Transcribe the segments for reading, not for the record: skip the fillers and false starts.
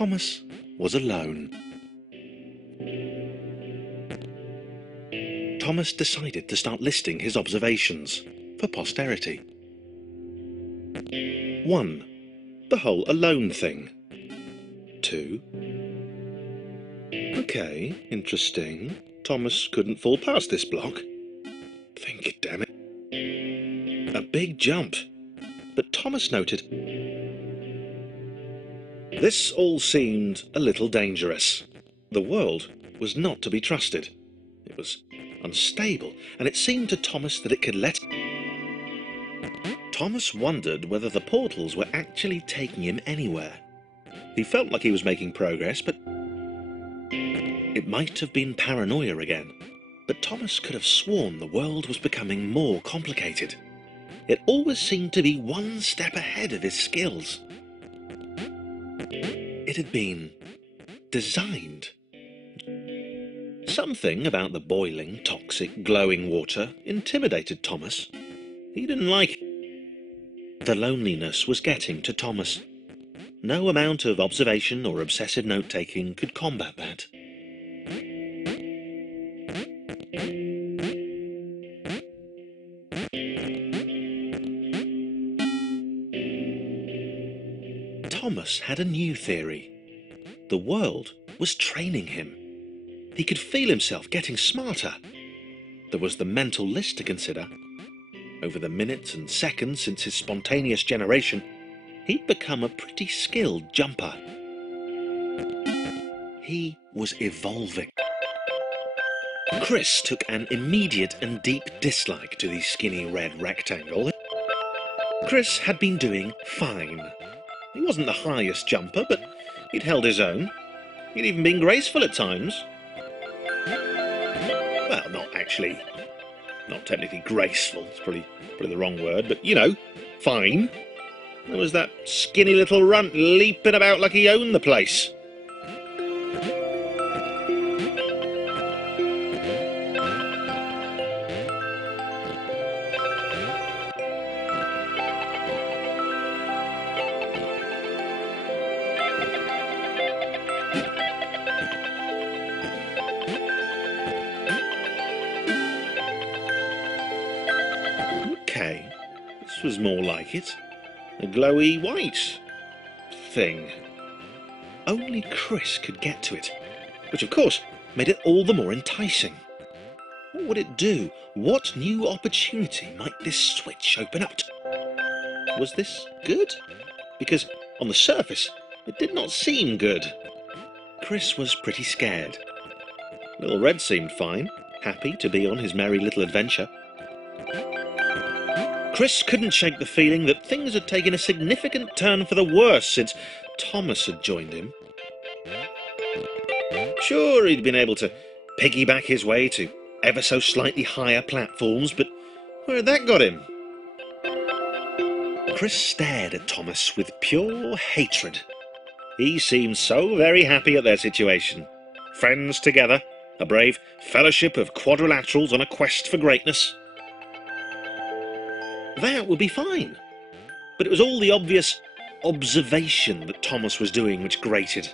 Thomas was alone. Thomas decided to start listing his observations for posterity. 1. The whole alone thing. 2. Okay, interesting. Thomas couldn't fall past this block. Think, damn it. A big jump. But Thomas noted, this all seemed a little dangerous. The world was not to be trusted. It was unstable, and it seemed to Thomas that it could let... Thomas wondered whether the portals were actually taking him anywhere. He felt like he was making progress, but it might have been paranoia again. But Thomas could have sworn the world was becoming more complicated. It always seemed to be one step ahead of his skills. It had been designed. Something about the boiling, toxic, glowing water intimidated Thomas. He didn't like it. The loneliness was getting to Thomas. No amount of observation or obsessive note-taking could combat that. Thomas had a new theory. The world was training him. He could feel himself getting smarter. There was the mental list to consider. Over the minutes and seconds since his spontaneous generation, he'd become a pretty skilled jumper. He was evolving. Chris took an immediate and deep dislike to the skinny red rectangle. Chris had been doing fine. He wasn't the highest jumper, but he'd held his own. He'd even been graceful at times. Well, not technically graceful, it's probably the wrong word, but you know, fine. There was that skinny little runt leaping about like he owned the place. Okay, this was more like it. A glowy white thing. Only Chris could get to it, which of course made it all the more enticing. What would it do? What new opportunity might this switch open up to? Was this good? Because on the surface, it did not seem good. Chris was pretty scared. Little Red seemed fine, happy to be on his merry little adventure. Chris couldn't shake the feeling that things had taken a significant turn for the worse since Thomas had joined him. Sure, he'd been able to piggyback his way to ever so slightly higher platforms, but where had that got him? Chris stared at Thomas with pure hatred. He seemed so very happy at their situation. Friends together, a brave fellowship of quadrilaterals on a quest for greatness. That would be fine. But it was all the obvious observation that Thomas was doing which grated.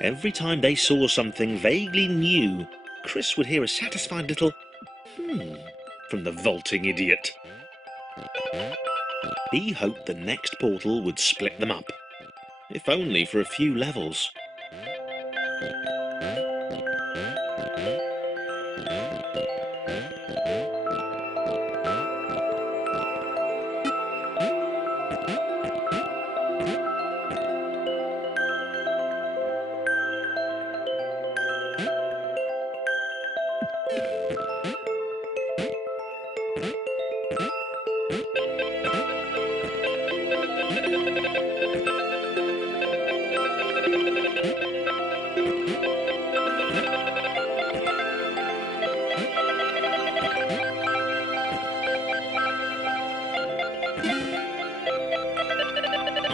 Every time they saw something vaguely new, Chris would hear a satisfied little from the vaulting idiot. He hoped the next portal would split them up, if only for a few levels.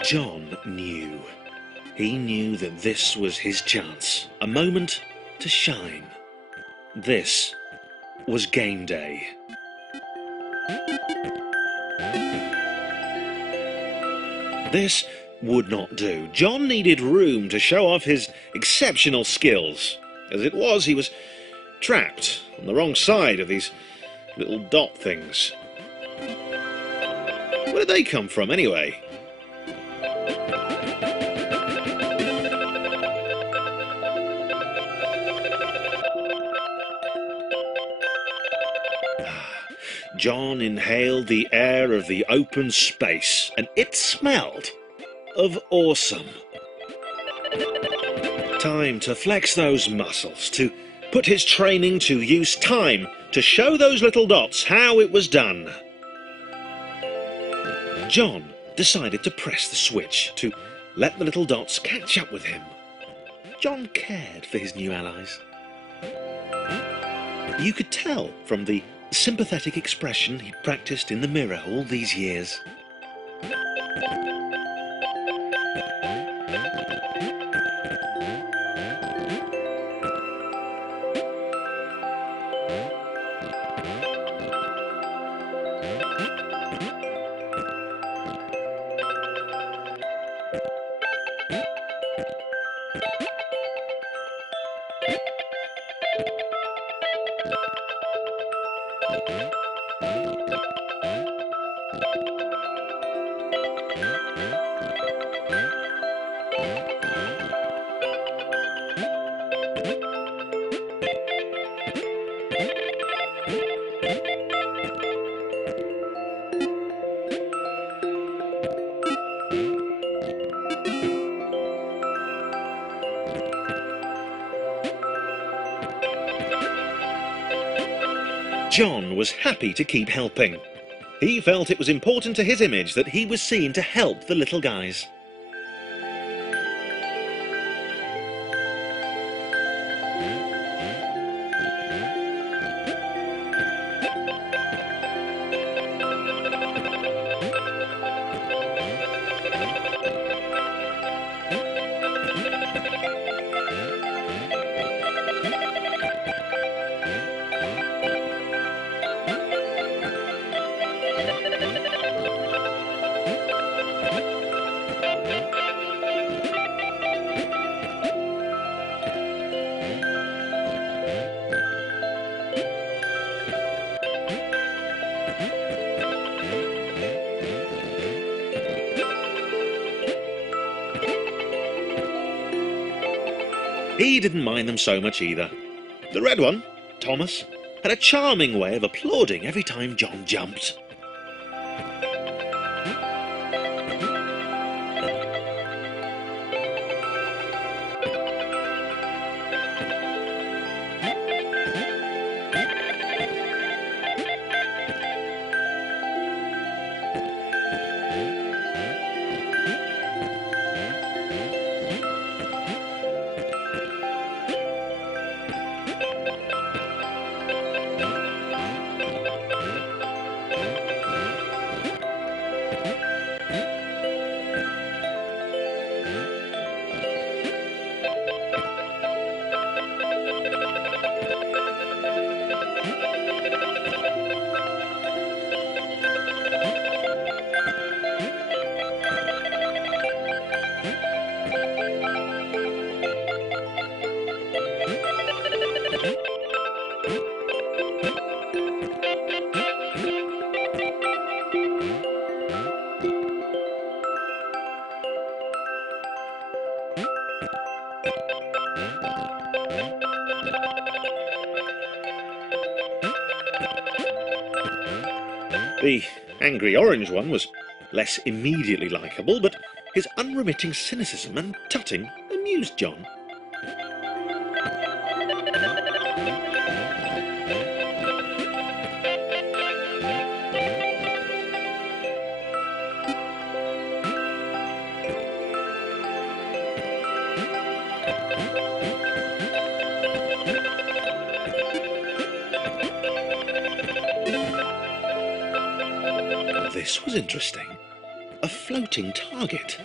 John knew. He knew that this was his chance, a moment to shine. This was game day. This would not do. John needed room to show off his exceptional skills. As it was, he was trapped on the wrong side of these little dot things. Where did they come from, anyway? John inhaled the air of the open space, and it smelled of awesome. Time to flex those muscles, to put his training to use, time to show those little dots how it was done. John decided to press the switch, to let the little dots catch up with him. John cared for his new allies. You could tell from the sympathetic expression he'd practiced in the mirror all these years. John was happy to keep helping. He felt it was important to his image that he was seen to help the little guys. He didn't mind them so much either. The red one, Thomas, had a charming way of applauding every time John jumped. The angry orange one was less immediately likeable, but his unremitting cynicism and tutting amused John. This was interesting. A floating target.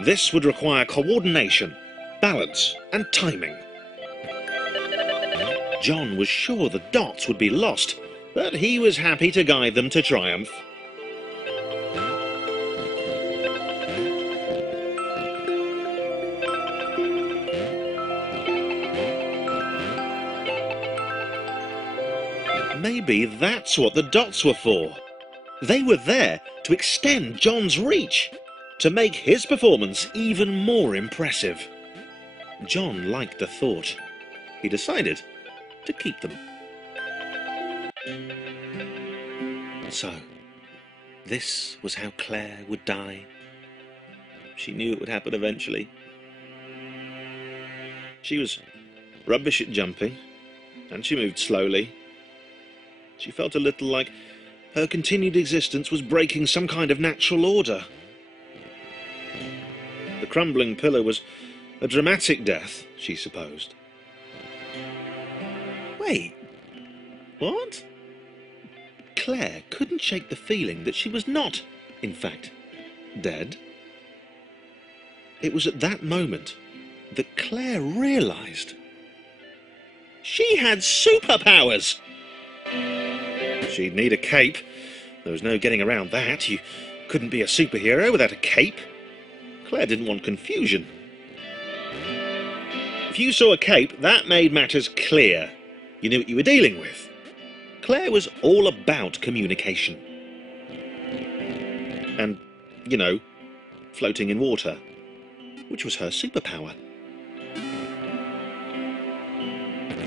This would require coordination, balance, and timing. John was sure the dots would be lost, but he was happy to guide them to triumph. Maybe that's what the dots were for. They were there to extend John's reach, to make his performance even more impressive. John liked the thought. He decided to keep them. So, this was how Claire would die. She knew it would happen eventually. She was rubbish at jumping, and she moved slowly. She felt a little like her continued existence was breaking some kind of natural order. The crumbling pillar was a dramatic death, she supposed. Wait, what? Claire couldn't shake the feeling that she was not, in fact, dead. It was at that moment that Claire realised she had superpowers. She'd need a cape. There was no getting around that. You couldn't be a superhero without a cape. Claire didn't want confusion. If you saw a cape, that made matters clear. You knew what you were dealing with. Claire was all about communication. And, you know, floating in water, which was her superpower.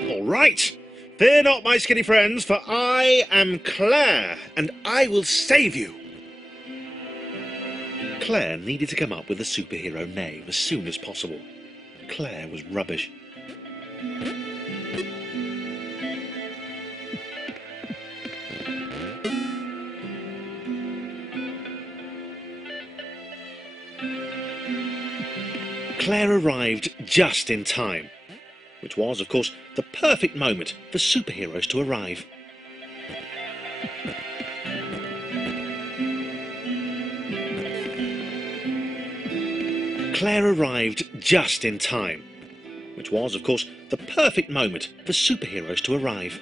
All right, fear not, my skinny friends, for I am Claire, and I will save you. Claire needed to come up with a superhero name as soon as possible. Claire was rubbish. Claire arrived just in time, which was, of course, the perfect moment for superheroes to arrive. Claire arrived just in time, which was, of course, the perfect moment for superheroes to arrive.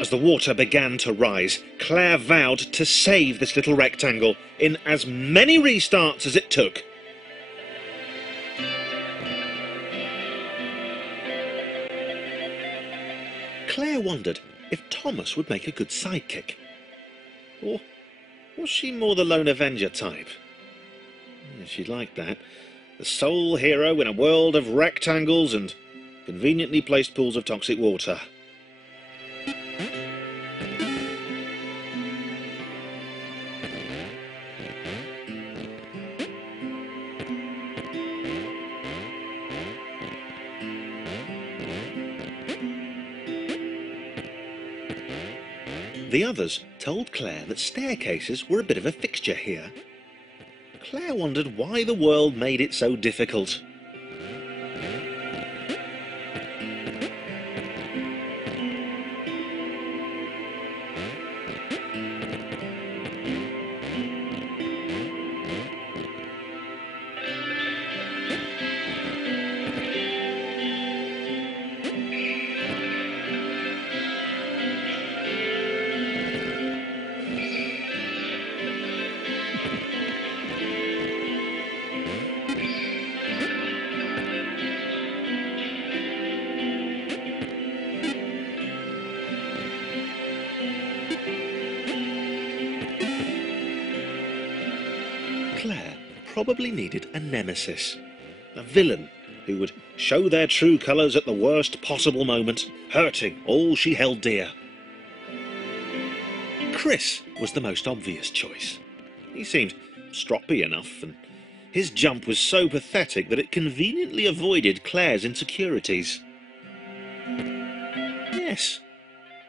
As the water began to rise, Claire vowed to save this little rectangle in as many restarts as it took. Claire wondered if Thomas would make a good sidekick. Or was she more the lone Avenger type? Yeah, she liked that. The sole hero in a world of rectangles and conveniently placed pools of toxic water. The others told Claire that staircases were a bit of a fixture here. Claire wondered why the world made it so difficult. Claire probably needed a nemesis, a villain who would show their true colours at the worst possible moment, hurting all she held dear. Chris was the most obvious choice. He seemed stroppy enough, and his jump was so pathetic that it conveniently avoided Claire's insecurities. Yes,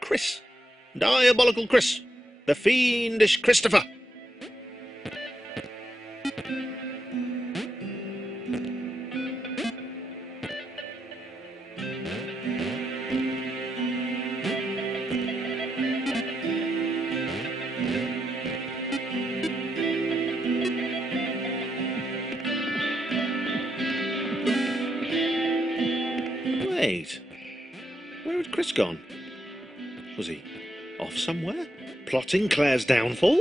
Chris. Diabolical Chris. The fiendish Christopher. Wait, where had Chris gone? Was he off somewhere, plotting Claire's downfall?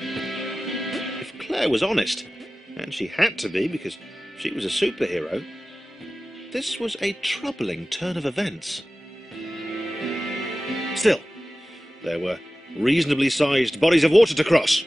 If Claire was honest, and she had to be because she was a superhero, this was a troubling turn of events. Still, there were reasonably sized bodies of water to cross.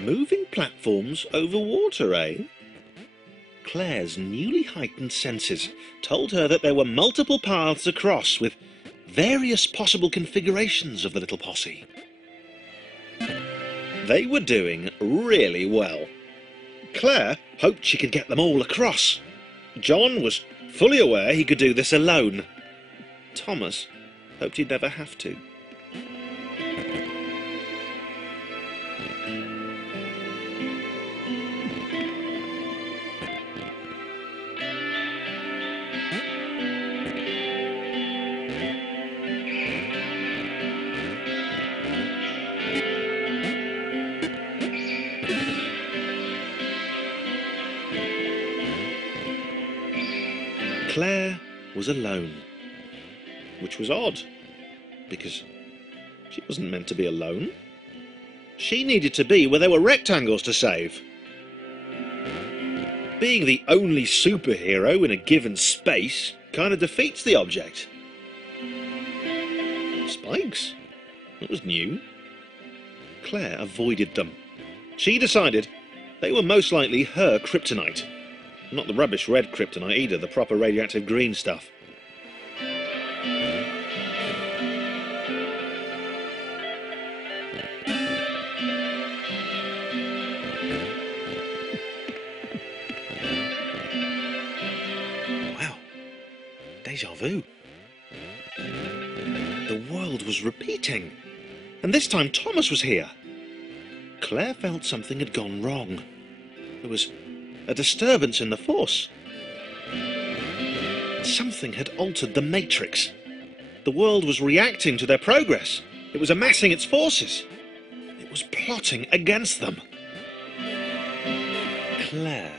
Moving platforms over water, eh? Claire's newly heightened senses told her that there were multiple paths across with various possible configurations of the little posse. They were doing really well. Claire hoped she could get them all across. John was fully aware he could do this alone. Thomas hoped he'd never have to. Claire was alone, which was odd, because she wasn't meant to be alone. She needed to be where there were rectangles to save. Being the only superhero in a given space kind of defeats the object. Spikes? That was new. Claire avoided them. She decided they were most likely her kryptonite. Not the rubbish red kryptonite either, the proper radioactive green stuff. Wow. Deja vu. The world was repeating. And this time Thomas was here. Claire felt something had gone wrong. There was a disturbance in the force. Something had altered the matrix. The world was reacting to their progress. It was amassing its forces. It was plotting against them. Claire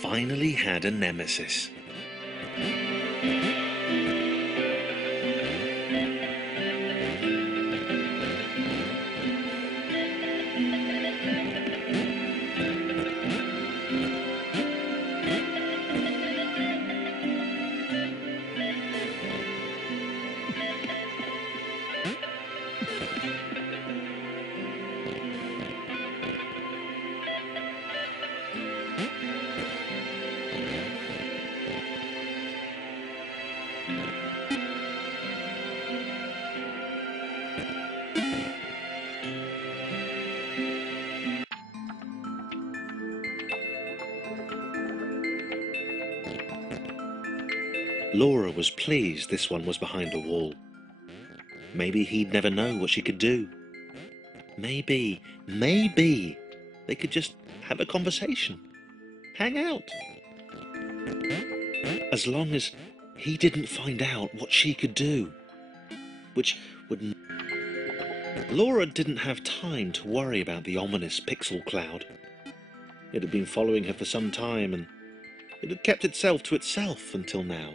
finally had a nemesis. Laura was pleased this one was behind a wall. Maybe he'd never know what she could do. Maybe they could just have a conversation. Hang out. As long as he didn't find out what she could do. Which would... Laura didn't have time to worry about the ominous pixel cloud. It had been following her for some time, and it had kept itself to itself until now.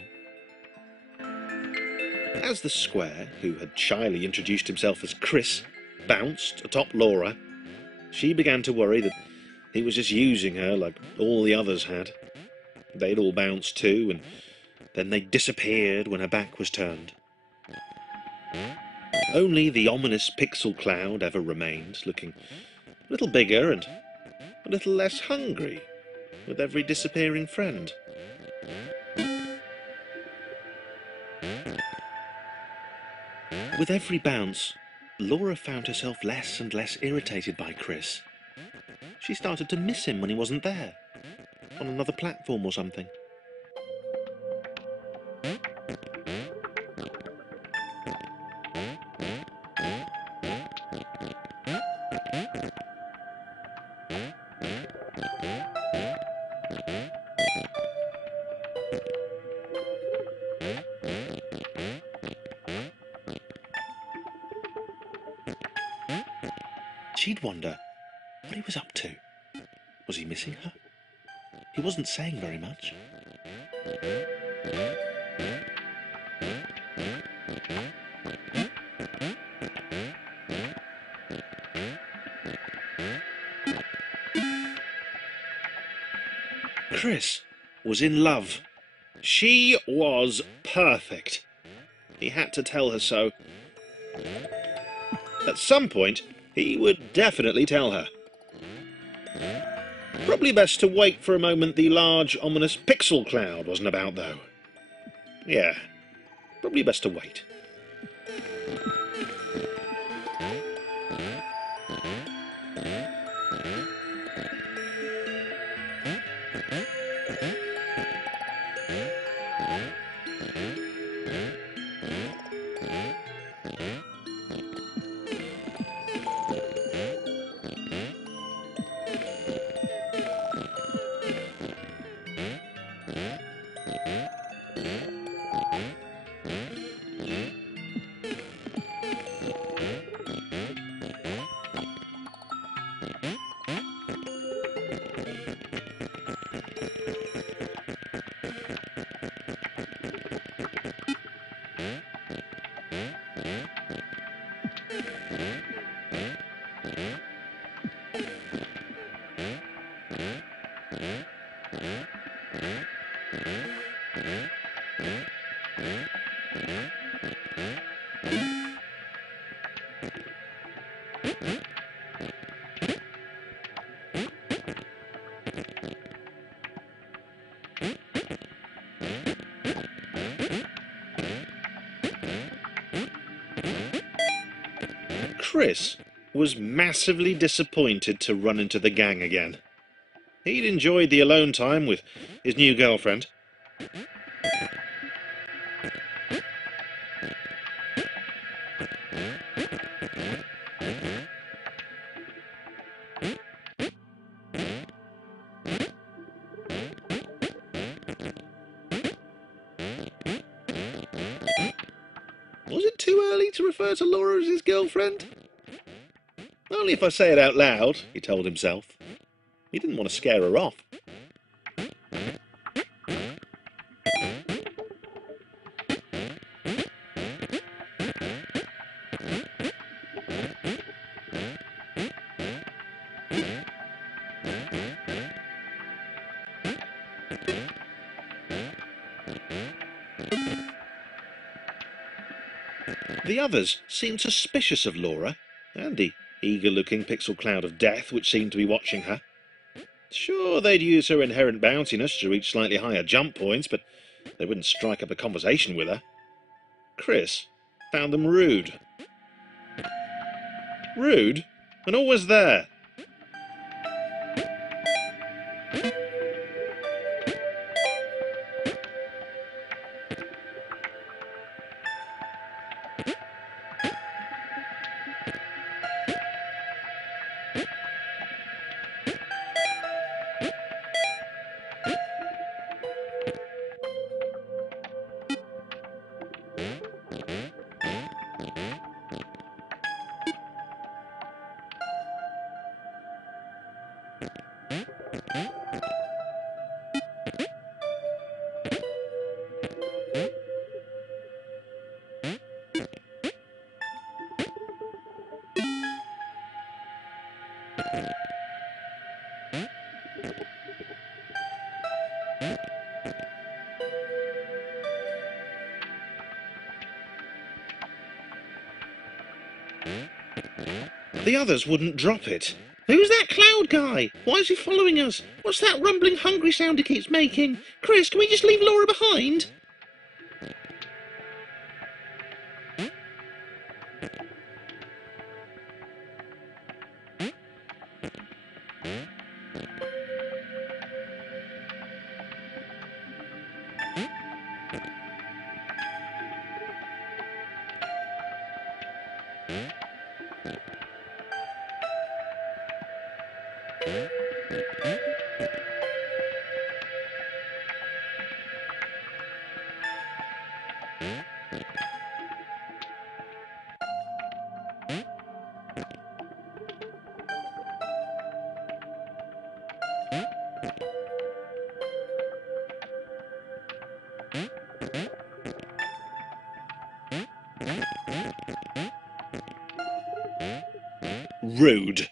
As the square, who had shyly introduced himself as Chris, bounced atop Laura, she began to worry that he was just using her like all the others had. They'd all bounced too, and then they disappeared when her back was turned. Only the ominous pixel cloud ever remained, looking a little bigger and a little less hungry with every disappearing friend. With every bounce, Laura found herself less and less irritated by Chris. She started to miss him when he wasn't there. on another platform or something. She'd wonder what he was up to. Was he missing her? He wasn't saying very much. Chris was in love. She was perfect. He had to tell her so. At some point, he would definitely tell her. Probably best to wait for a moment the large, ominous pixel cloud wasn't about, though. Yeah, probably best to wait. Chris was massively disappointed to run into the gang again. He'd enjoyed the alone time with his new girlfriend. Was it too early to refer to Laura as his girlfriend? Only if I say it out loud, he told himself. He didn't want to scare her off. The others seemed suspicious of Laura, and the eager-looking pixel cloud of death which seemed to be watching her. Sure, they'd use her inherent bounciness to reach slightly higher jump points, but they wouldn't strike up a conversation with her. Chris found them rude. Rude? And always there. The others wouldn't drop it. Who's that cloud guy? Why is he following us? What's that rumbling hungry sound he keeps making? Chris, can we just leave Laura behind? Rude.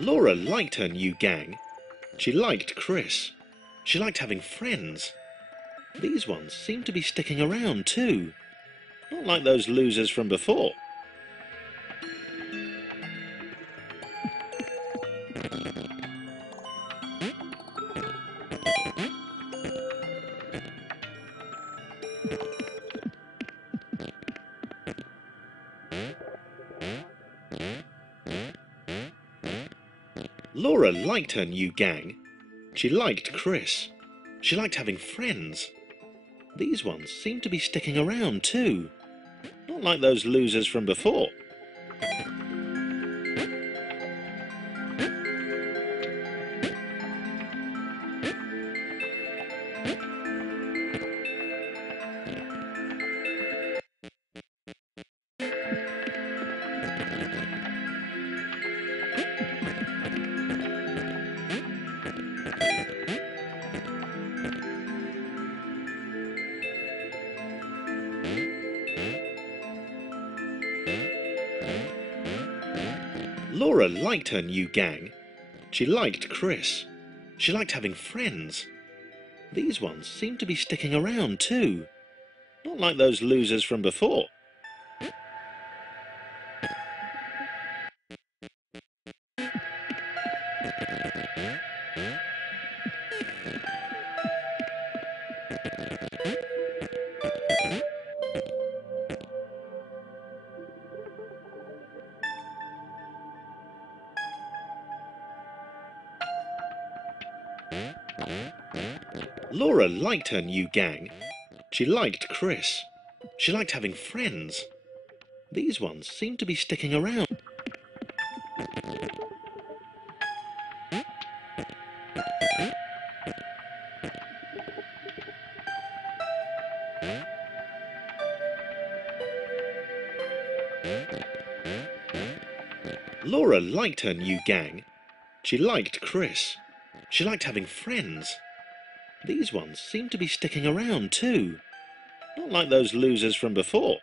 Laura liked her new gang. She liked Chris. She liked having friends. These ones seemed to be sticking around too. Not like those losers from before. Laura liked her new gang. She liked Chris. She liked having friends. These ones seemed to be sticking around too. Not like those losers from before. Laura liked her new gang. She liked Chris. She liked having friends. These ones seemed to be sticking around too. Not like those losers from before. Laura liked her new gang. She liked Chris. She liked having friends. These ones seemed to be sticking around. Laura liked her new gang. She liked Chris. She liked having friends. These ones seemed to be sticking around too. Not like those losers from before.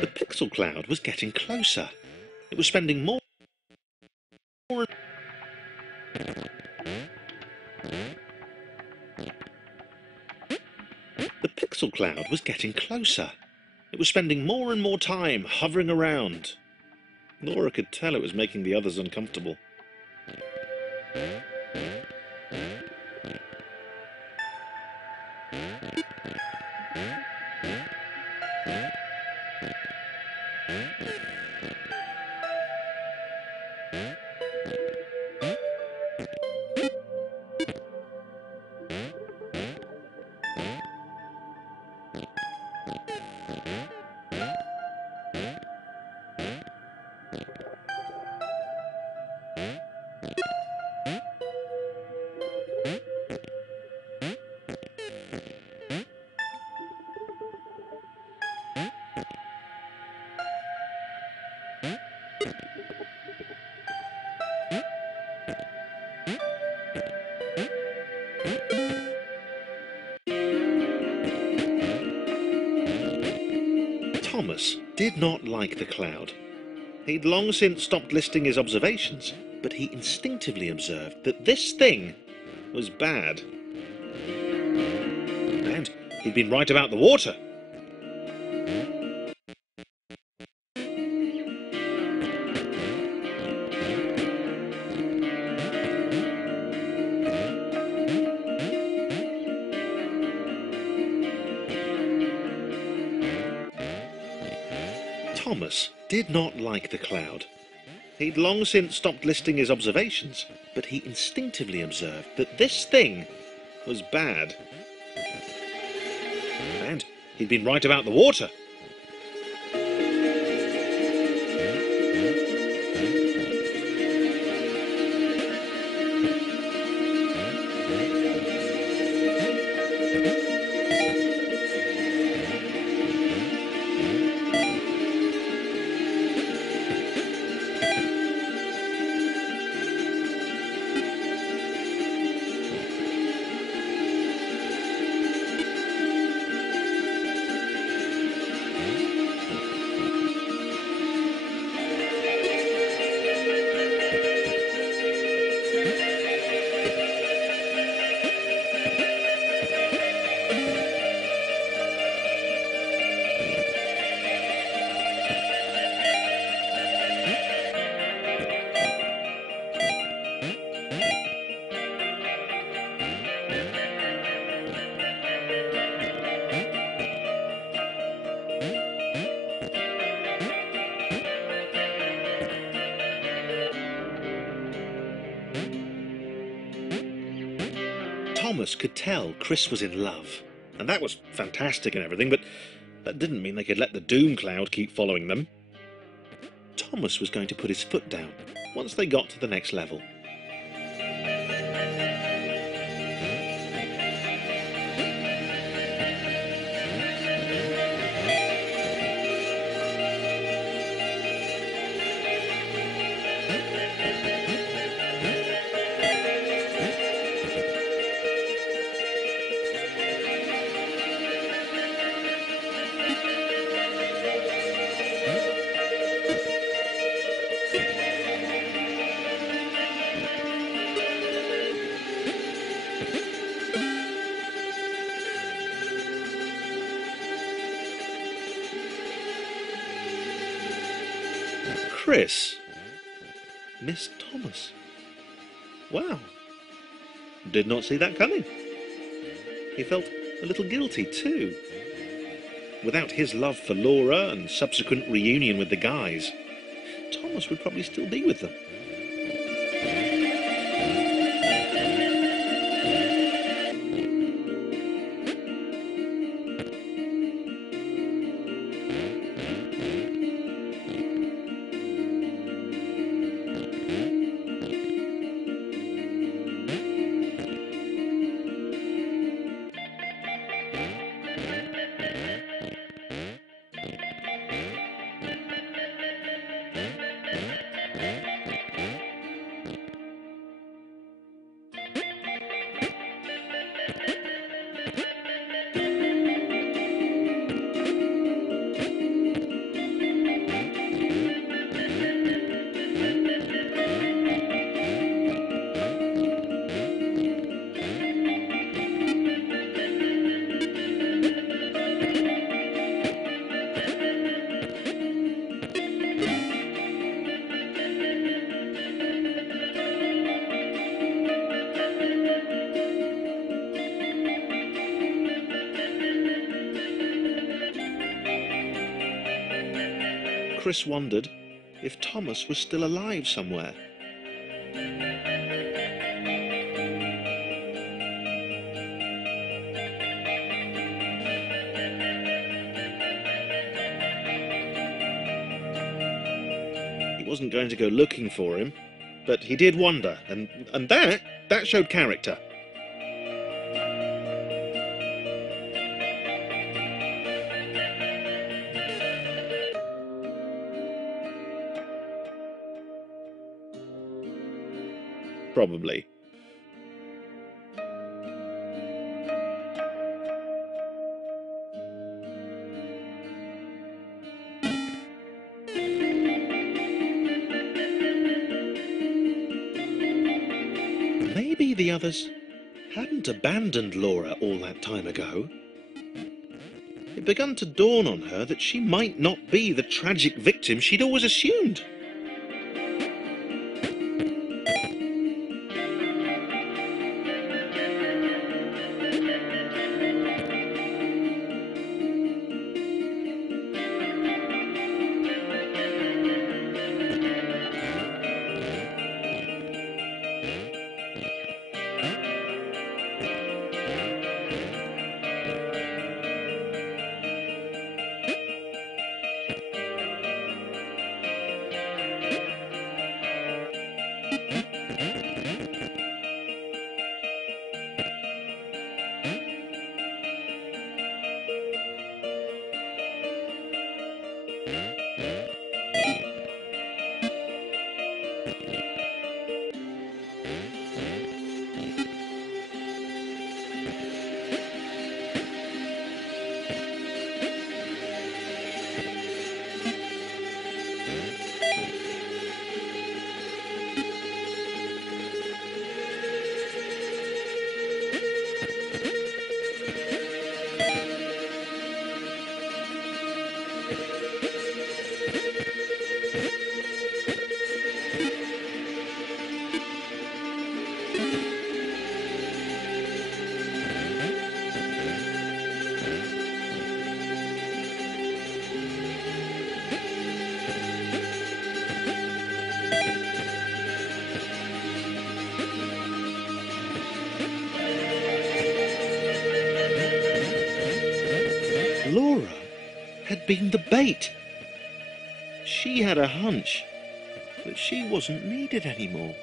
The pixel cloud was getting closer. It was spending more The pixel cloud was getting closer. It was spending more and more time hovering around. Laura could tell it was making the others uncomfortable. Thomas did not like the cloud. He'd long since stopped listing his observations, but he instinctively observed that this thing was bad. And he'd been right about the water. Thomas did not like the cloud. He'd long since stopped listing his observations, but he instinctively observed that this thing was bad. And he'd been right about the water. Thomas could tell Chris was in love, and that was fantastic and everything, but that didn't mean they could let the doom cloud keep following them. Thomas was going to put his foot down once they got to the next level. Chris missed Thomas. Wow. Did not see that coming. He felt a little guilty too. without his love for Laura and subsequent reunion with the guys, Thomas would probably still be with them. Chris wondered if Thomas was still alive somewhere. He wasn't going to go looking for him, but he did wonder, and that showed character. Probably. Maybe the others hadn't abandoned Laura all that time ago. It began to dawn on her that she might not be the tragic victim she'd always assumed. Laura had been the bait. She had a hunch that she wasn't needed anymore.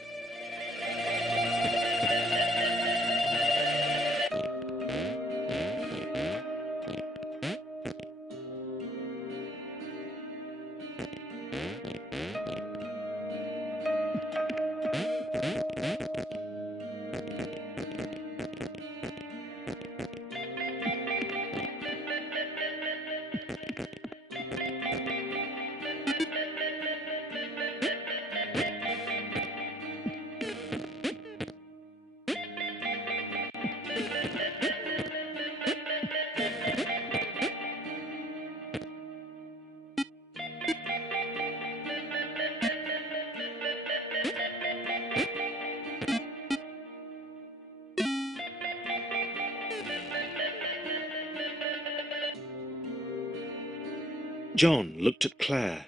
John looked at Claire.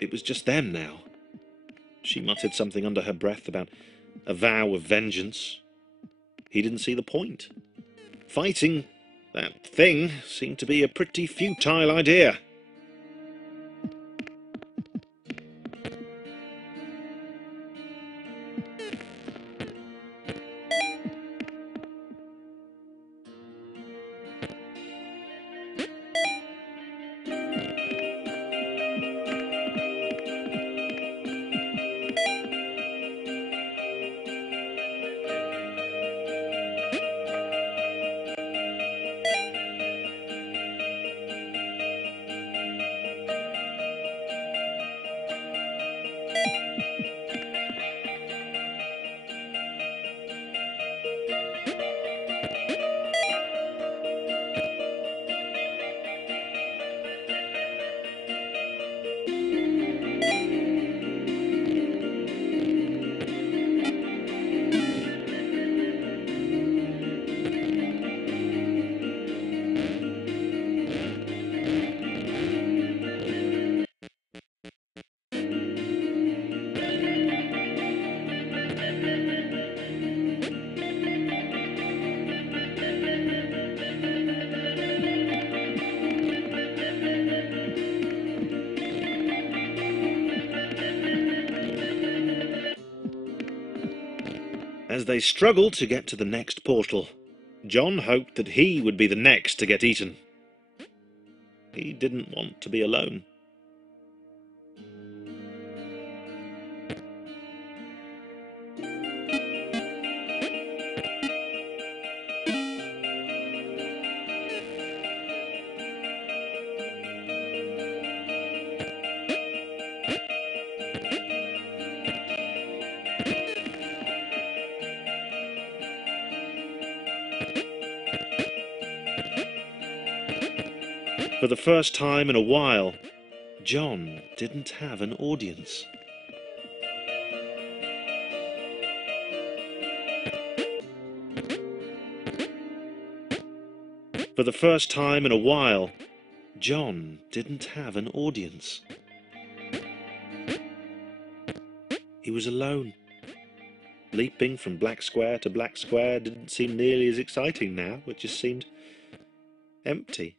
It was just them now. She muttered something under her breath about a vow of vengeance. He didn't see the point. Fighting that thing seemed to be a pretty futile idea. As they struggled to get to the next portal, John hoped that he would be the next to get eaten. He didn't want to be alone. For the first time in a while, John didn't have an audience. For the first time in a while, John didn't have an audience. He was alone. Leaping from black square to black square didn't seem nearly as exciting now. It just seemed empty.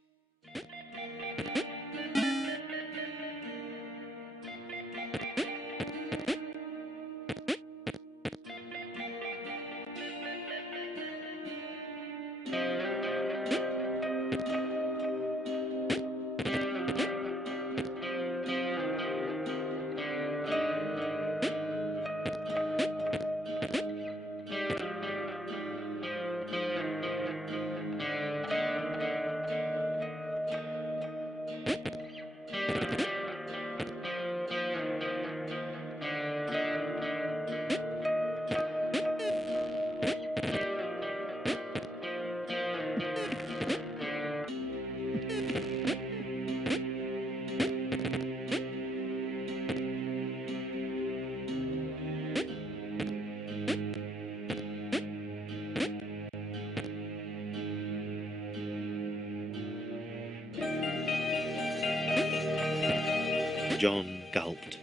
John gulped.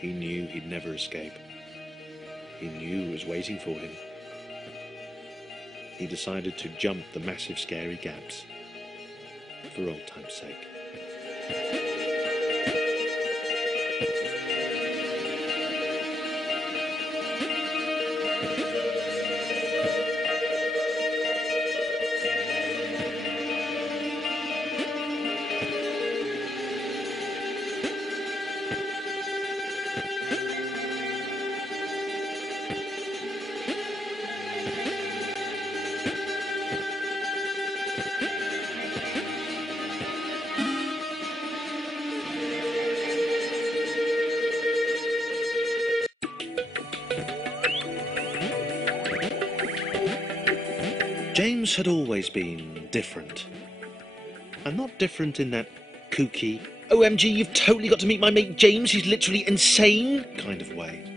He knew he'd never escape. He knew it was waiting for him. He decided to jump the massive scary gaps, for old time's sake. James had always been different. And not different in that kooky, OMG, you've totally got to meet my mate James, he's literally insane kind of way.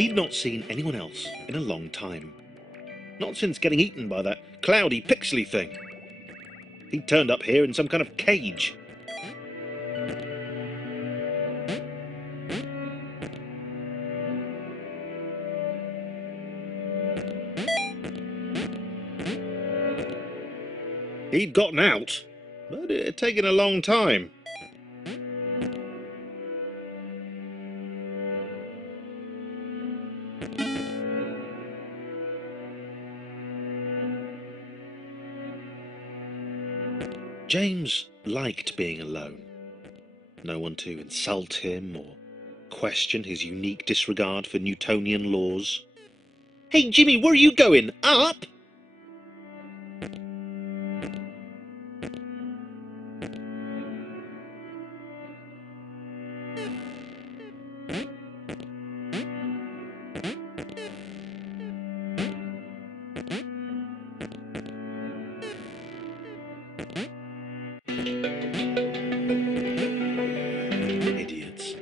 He'd not seen anyone else in a long time. Not since getting eaten by that cloudy, pixely thing. He'd turned up here in some kind of cage. He'd gotten out, but it had taken a long time. James liked being alone. No one to insult him or question his unique disregard for Newtonian laws. "Hey, Jimmy, where are you going? Up?" Idiots.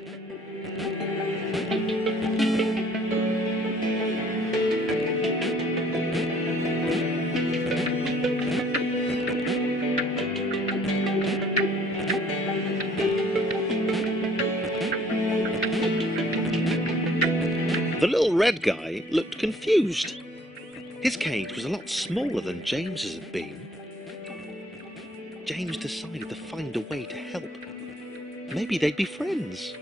The little red guy looked confused. His cage was a lot smaller than James's had been. James decided to find a way to help. Maybe they'd be friends.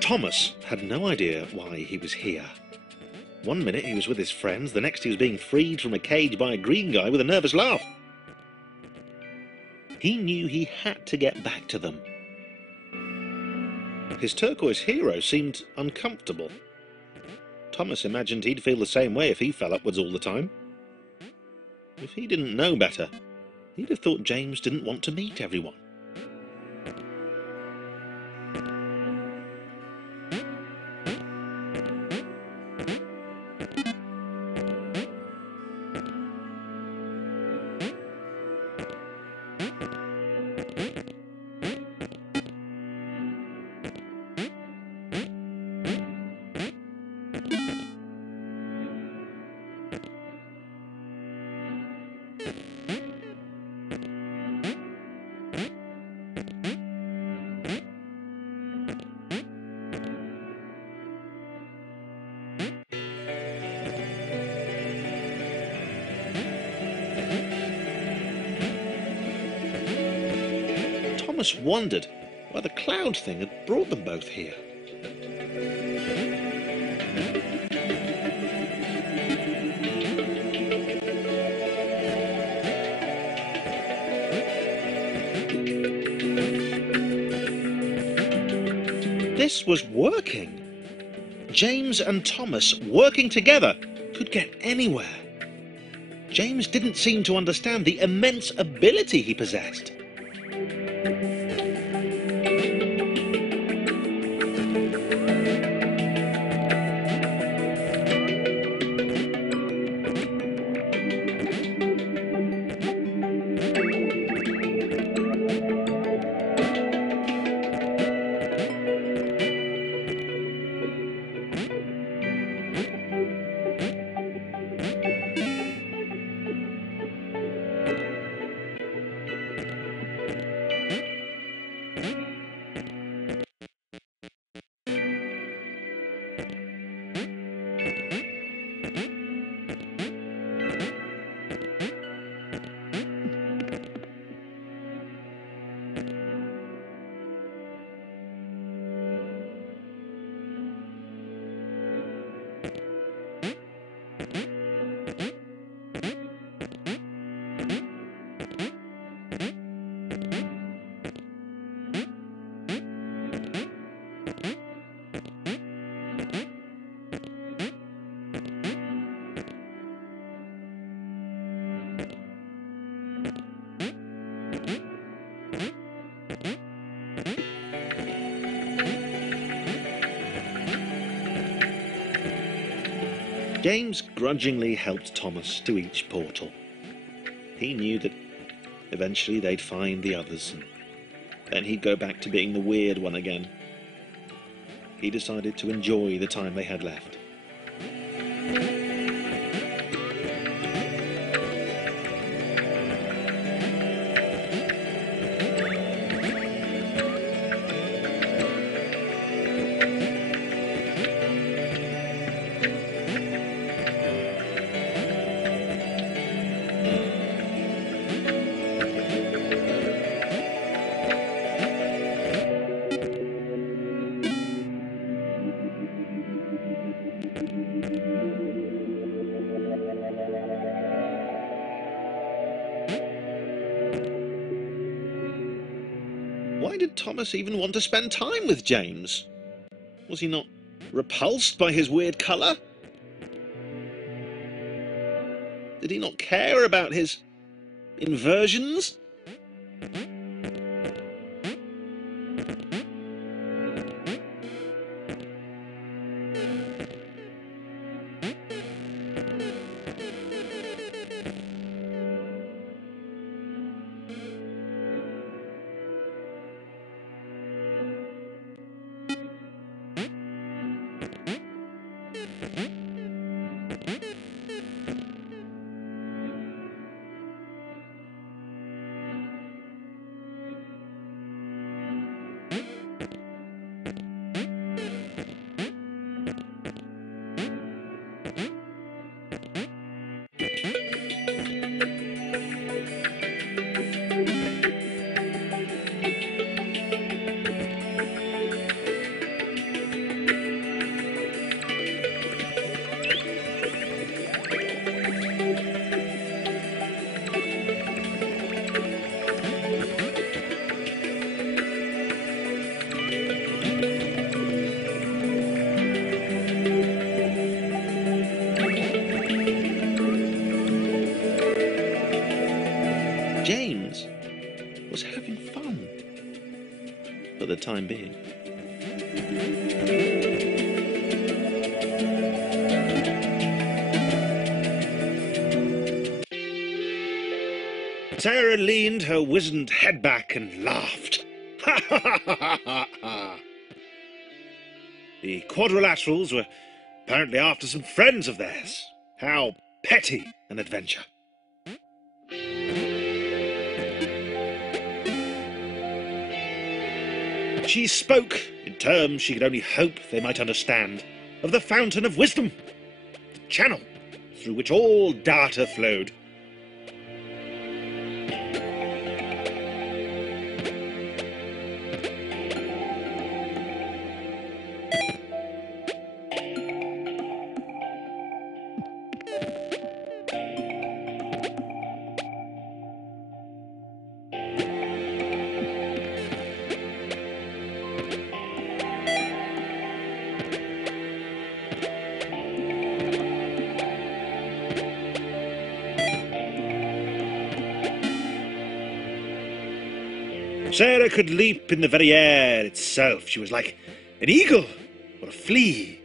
Thomas had no idea why he was here. One minute he was with his friends, the next he was being freed from a cage by a green guy with a nervous laugh. He knew he had to get back to them. His turquoise hero seemed uncomfortable. Thomas imagined he'd feel the same way if he fell upwards all the time. If he didn't know better, he'd have thought James didn't want to meet everyone. Thomas wondered why the cloud thing had brought them both here. This was working. James and Thomas working together could get anywhere. James didn't seem to understand the immense ability he possessed. James grudgingly helped Thomas to each portal. He knew that eventually they'd find the others, and then he'd go back to being the weird one again. He decided to enjoy the time they had left. Why did Thomas even want to spend time with James? Was he not repulsed by his weird colour? Did he not care about his inversions? James was having fun for the time being. Sarah leaned her wizened head back and laughed. Ha ha ha ha ha ha! The quadrilaterals were apparently after some friends of theirs. How petty an adventure. She spoke in terms she could only hope they might understand, of the fountain of wisdom, the channel through which all data flowed. Sarah could leap in the very air itself. She was like an eagle or a flea.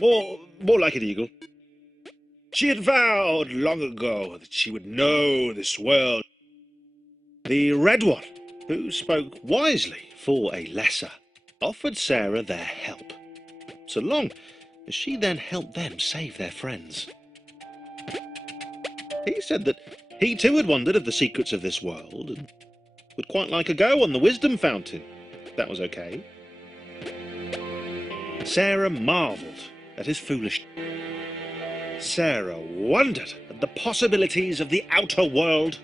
More like an eagle. She had vowed long ago that she would know this world. The Red One, who spoke wisely for a lesser, offered Sarah their help, so long as she then helped them save their friends. He said that he too had wondered of the secrets of this world, and would quite like a go on the wisdom fountain, if that was okay. Sarah marvelled at his foolishness. Sarah wondered at the possibilities of the outer world.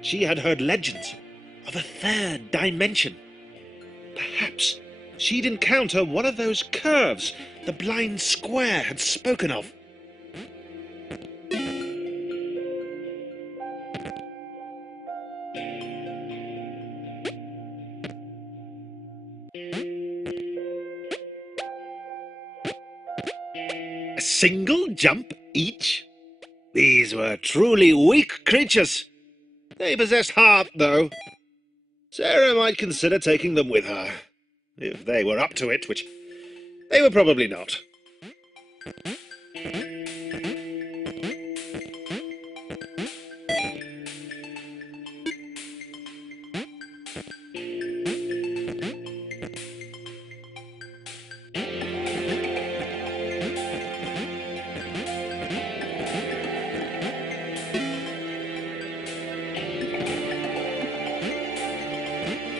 She had heard legends of a third dimension. Perhaps she'd encounter one of those curves the blind square had spoken of. A single jump each? These were truly weak creatures. They possessed heart, though. Sarah might consider taking them with her, if they were up to it, which they were probably not.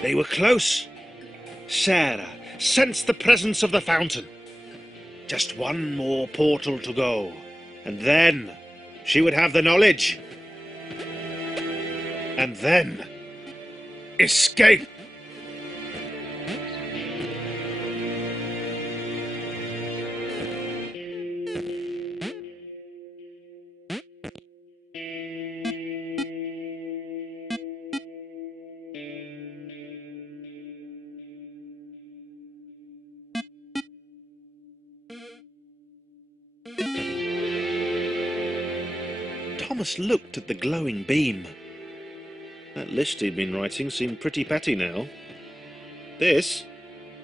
They were close. Sarah sensed the presence of the fountain. Just one more portal to go, and then she would have the knowledge. And then escape. Thomas looked at the glowing beam. That list he'd been writing seemed pretty petty now. This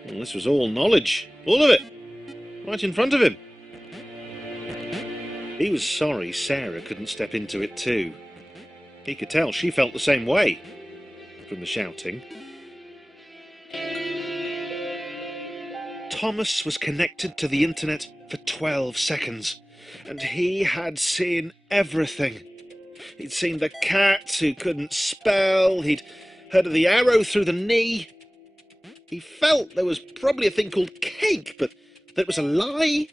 was all knowledge, all of it, right in front of him. He was sorry Sarah couldn't step into it too. He could tell she felt the same way, from the shouting. Thomas was connected to the internet for 12 seconds, and he had seen everything. He'd seen the cat who couldn't spell, he'd heard of the arrow through the knee. He felt there was probably a thing called cake, but that was a lie.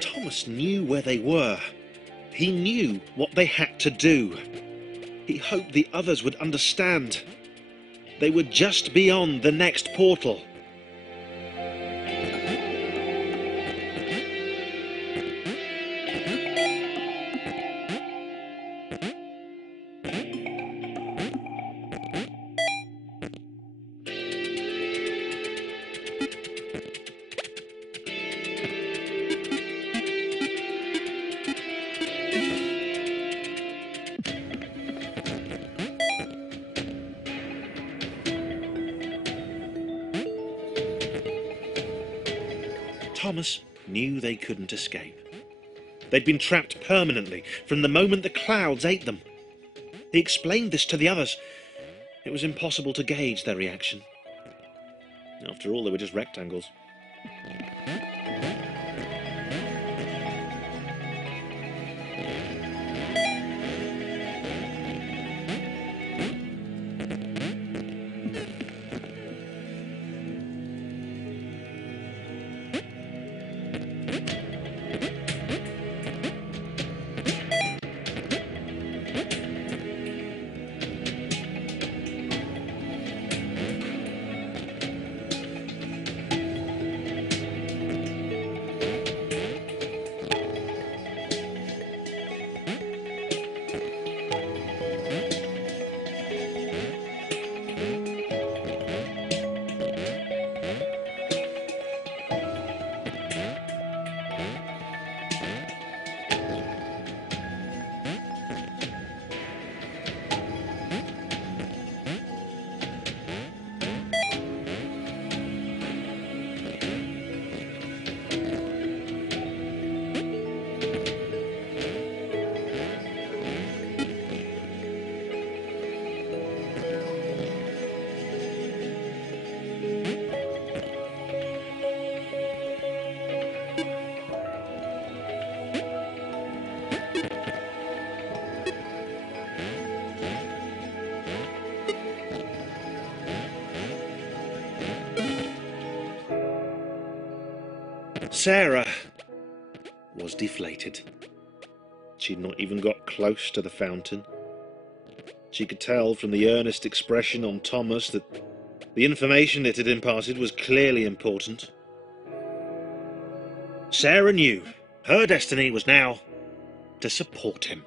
Thomas knew where they were. He knew what they had to do. He hoped the others would understand. They were just beyond the next portal. Thomas knew they couldn't escape. They'd been trapped permanently from the moment the clouds ate them. He explained this to the others. It was impossible to gauge their reaction. After all, they were just rectangles. Sarah was deflated. She'd not even got close to the fountain. She could tell from the earnest expression on Thomas that the information it had imparted was clearly important. Sarah knew her destiny was now to support him.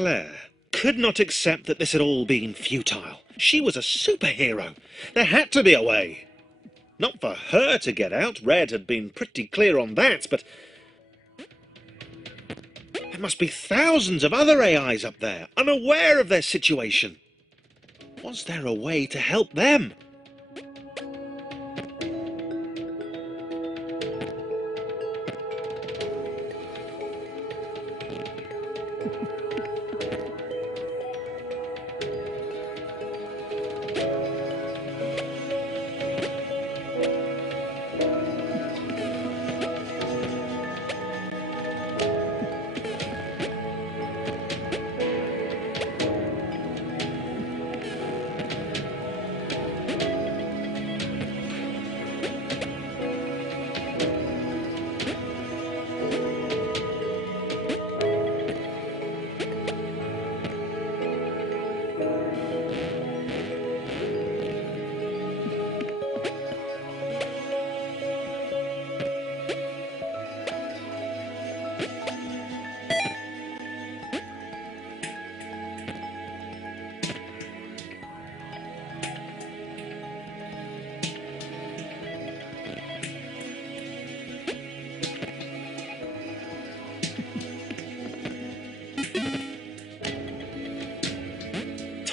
Claire could not accept that this had all been futile. She was a superhero. There had to be a way. Not for her to get out. Red had been pretty clear on that, but there must be thousands of other AIs up there, unaware of their situation. Was there a way to help them?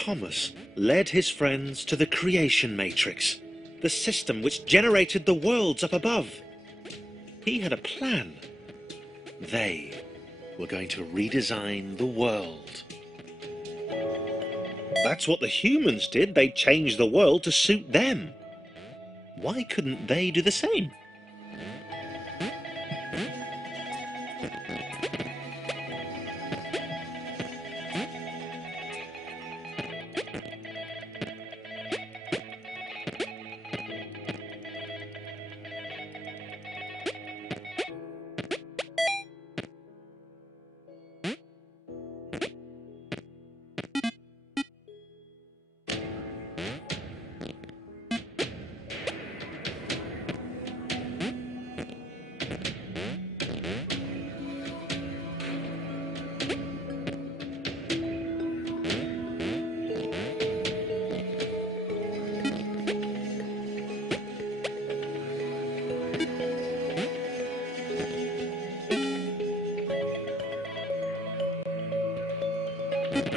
Thomas led his friends to the creation matrix, the system which generated the worlds up above. He had a plan. They were going to redesign the world. That's what the humans did. They changed the world to suit them. Why couldn't they do the same?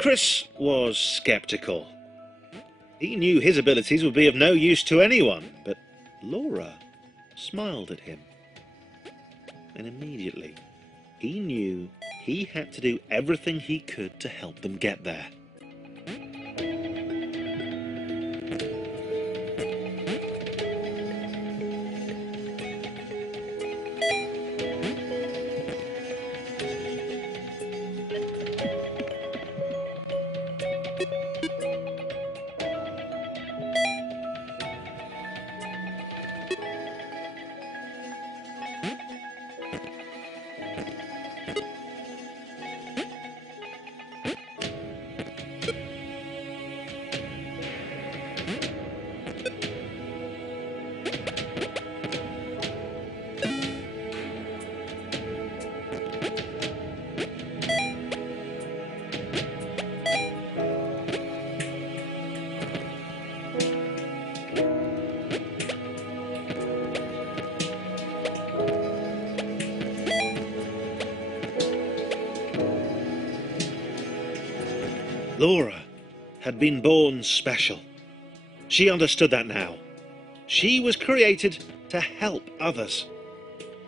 Chris was sceptical. He knew his abilities would be of no use to anyone, but Laura smiled at him. And immediately, he knew he had to do everything he could to help them get there. Laura had been born special. She understood that now. She was created to help others.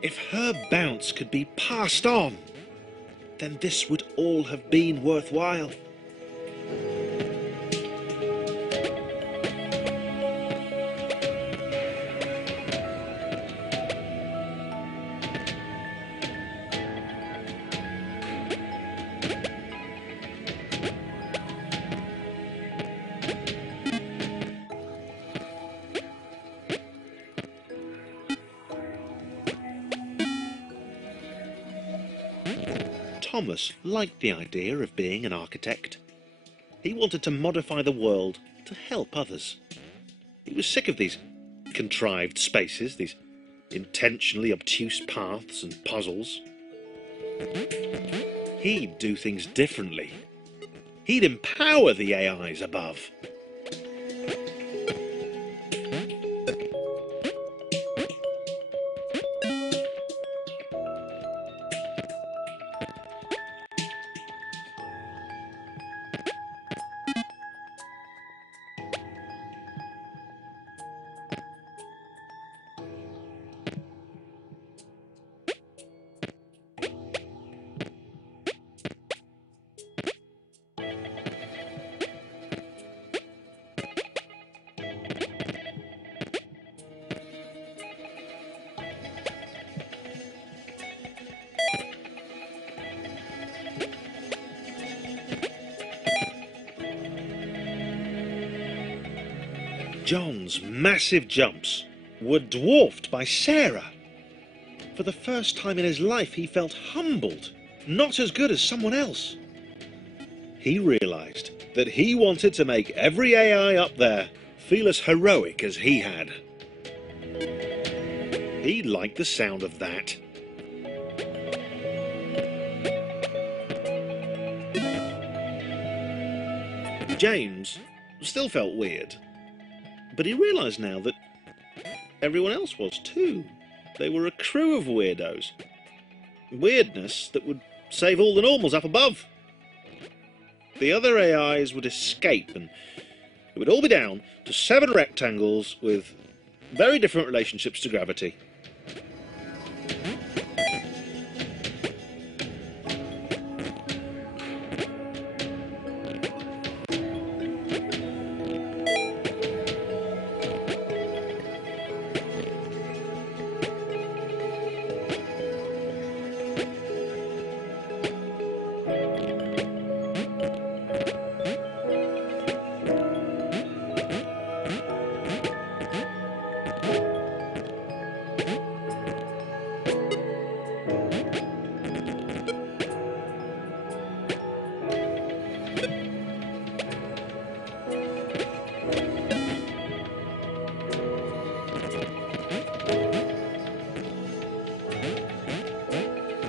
If her bounce could be passed on, then this would all have been worthwhile. Thomas liked the idea of being an architect. He wanted to modify the world to help others. He was sick of these contrived spaces, these intentionally obtuse paths and puzzles. He'd do things differently, He'd empower the AIs above. John's massive jumps were dwarfed by Sarah. For the first time in his life, he felt humbled, not as good as someone else. He realised that he wanted to make every AI up there feel as heroic as he had. He liked the sound of that. James still felt weird, but he realised now that everyone else was too. They were a crew of weirdos. Weirdness that would save all the normals up above. The other AIs would escape and it would all be down to 7 rectangles with very different relationships to gravity.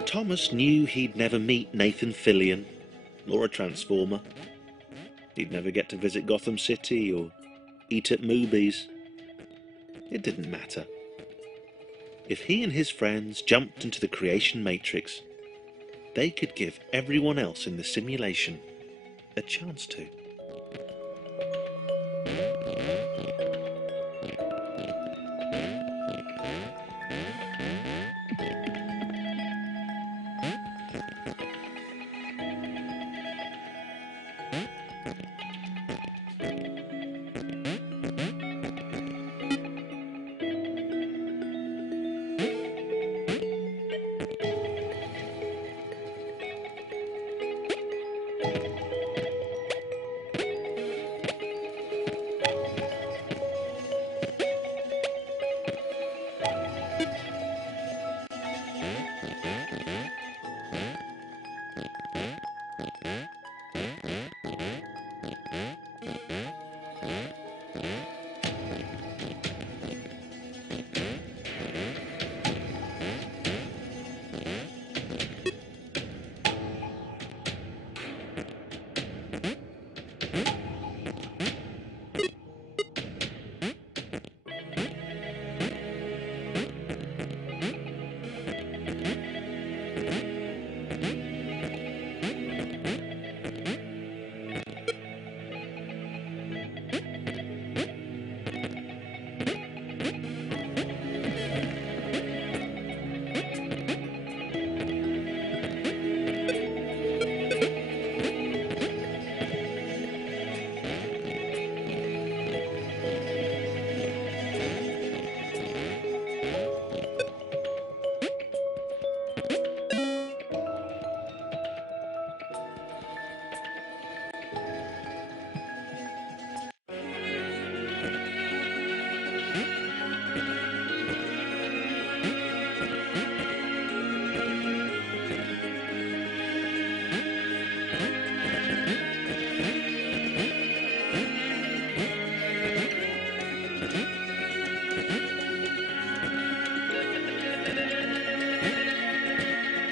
Thomas knew he'd never meet Nathan Fillion, or a Transformer. He'd never get to visit Gotham City or eat at movies. It didn't matter. If he and his friends jumped into the creation matrix, they could give everyone else in the simulation a chance to.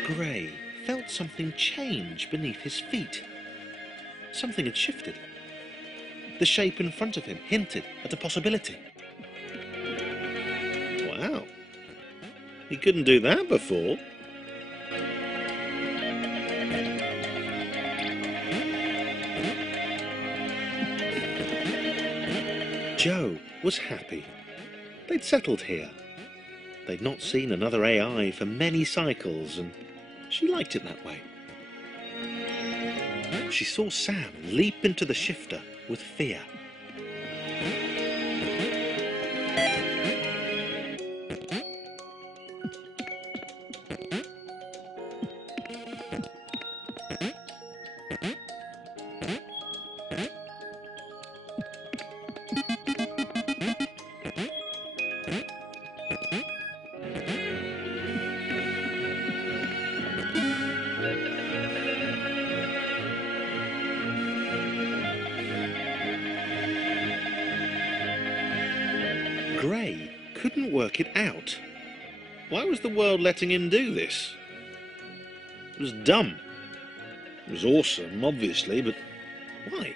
Gray felt something change beneath his feet. something had shifted. The shape in front of him hinted at a possibility. Wow, he couldn't do that before. Joe was happy. They'd settled here. They'd not seen another AI for many cycles, and she liked it that way. She saw Sam leap into the shifter with fear. Gray couldn't work it out. Why was the world letting him do this? It was dumb. It was awesome, obviously, but why?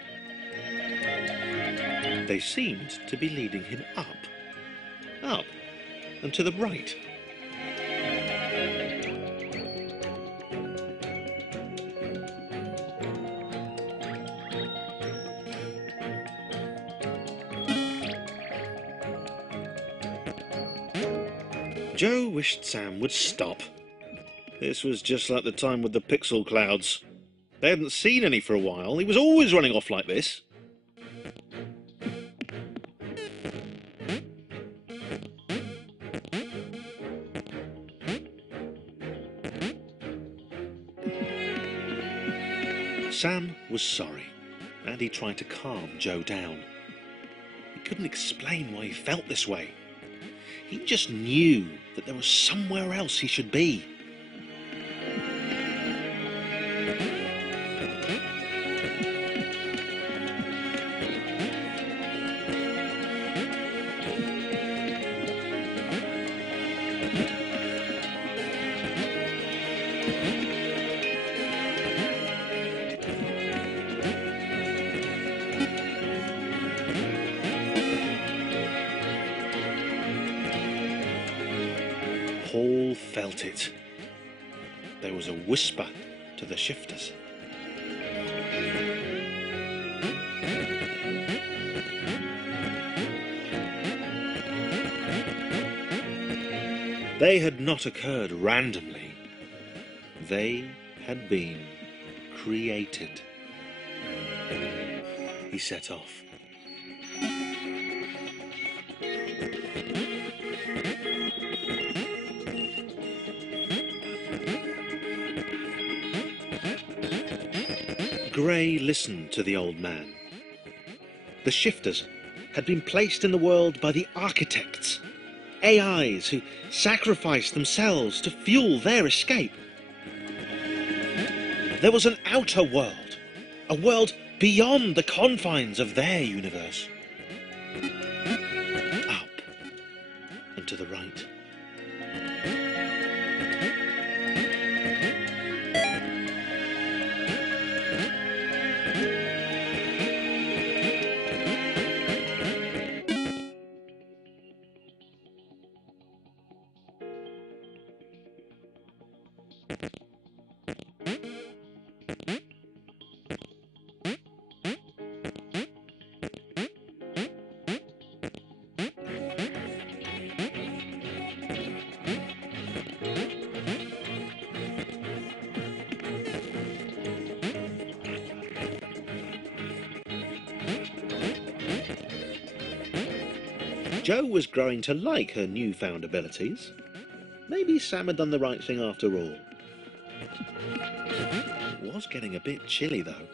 They seemed to be leading him up, and to the right. Joe wished Sam would stop. This was just like the time with the pixel clouds. They hadn't seen any for a while. He was always running off like this. Sam was sorry, and he tried to calm Joe down. He couldn't explain why he felt this way. He just knew that there was somewhere else he should be. Paul felt it. There was a whisper to the shifters. They had not occurred randomly. They had been created. He set off. Gray listened to the old man. The shifters had been placed in the world by the architects, AIs who sacrificed themselves to fuel their escape. There was an outer world, a world beyond the confines of their universe. Up and to the right. Jo was growing to like her newfound abilities. Maybe Sam had done the right thing after all. It was getting a bit chilly though.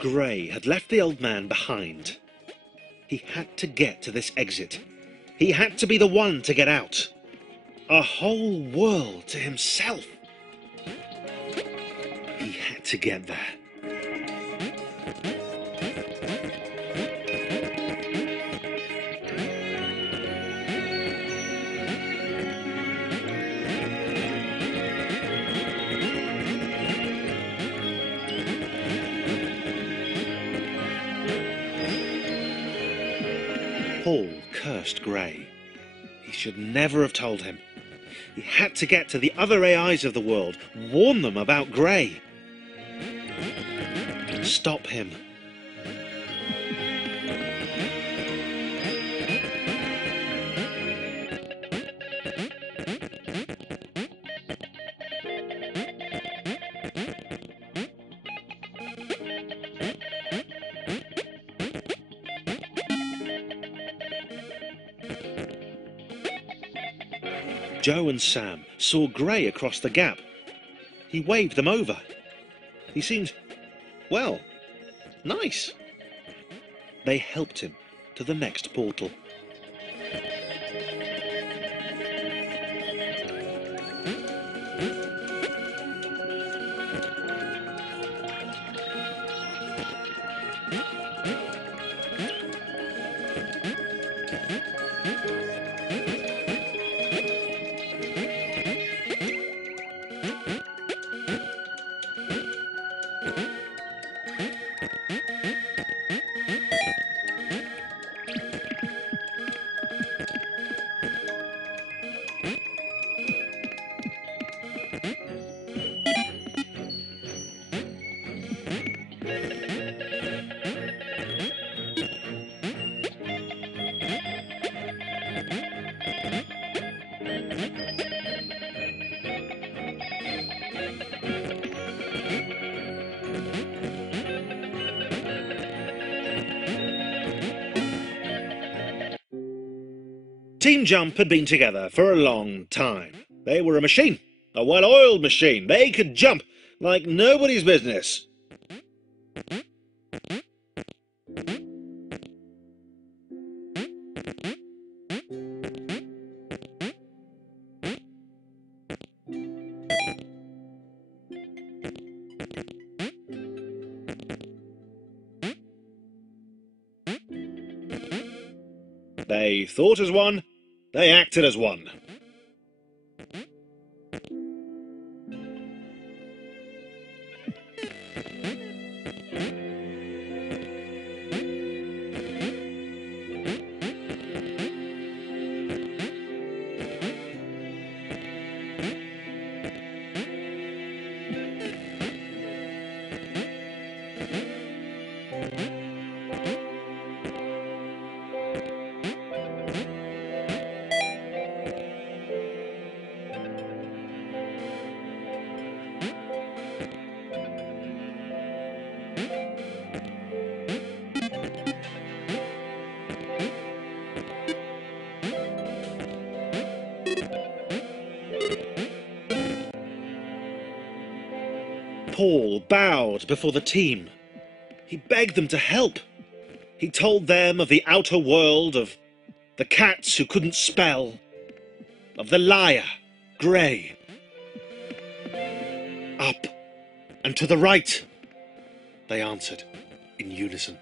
Grey had left the old man behind. He had to get to this exit. He had to be the one to get out. A whole world to himself. He had to get there. Paul cursed Grey. He should never have told him. He had to get to the other AIs of the world, warn them about Grey. Stop him. Joe and Sam saw Grey across the gap. He waved them over. He seemed, well, nice. They helped him to the next portal. Team Jump had been together for a long time. They were a machine, a well-oiled machine. They could jump like nobody's business. They thought as one, they acted as one. Paul bowed before the team. He begged them to help. He told them of the outer world, of the cats who couldn't spell, of the liar, Grey. Up and to the right, they answered in unison.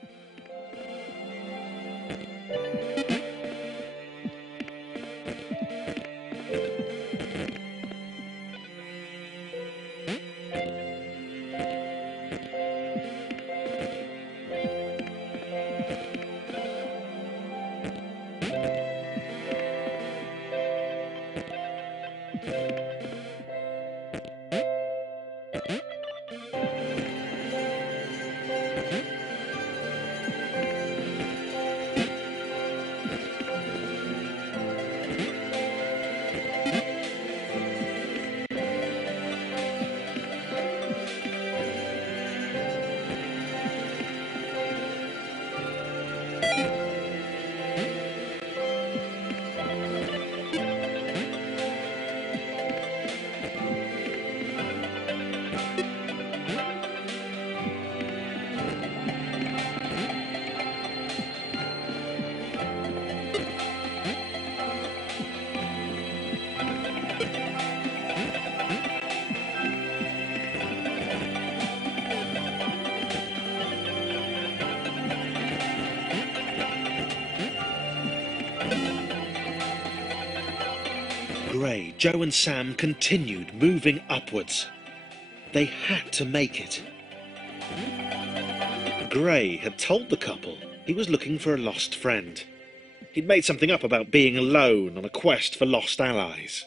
Joe and Sam continued moving upwards. They had to make it. Gray had told the couple he was looking for a lost friend. He'd made something up about being alone on a quest for lost allies.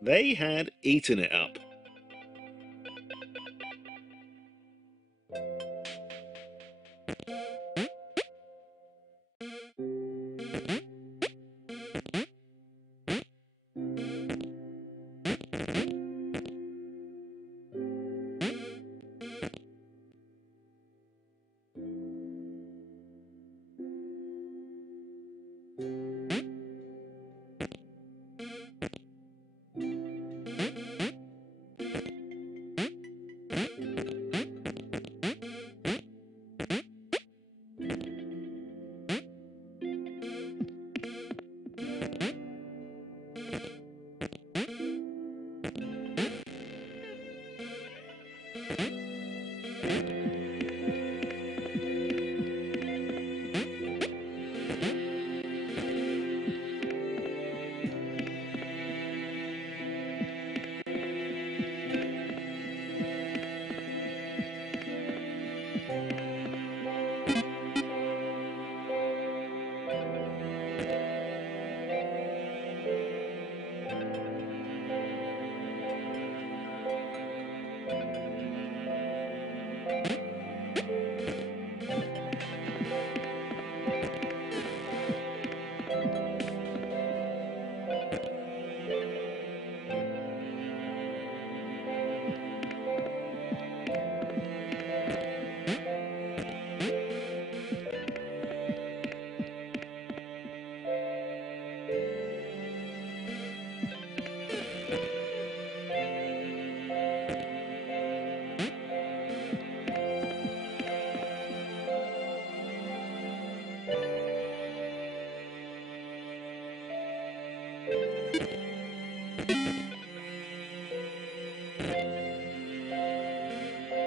They had eaten it up.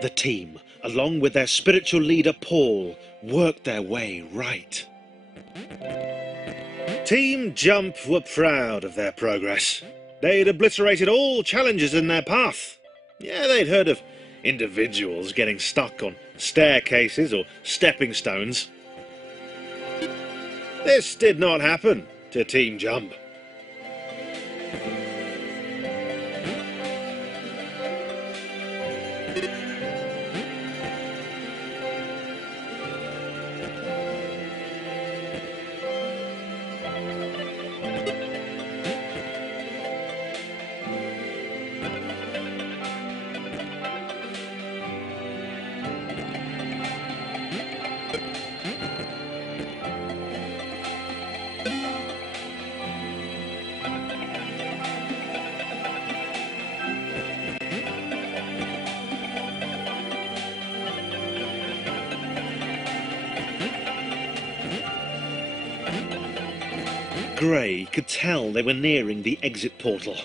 The team, along with their spiritual leader Paul, worked their way right. Team Jump were proud of their progress. They'd obliterated all challenges in their path. Yeah, they'd heard of individuals getting stuck on staircases or stepping stones. This did not happen to Team Jump. Gray could tell they were nearing the exit portal.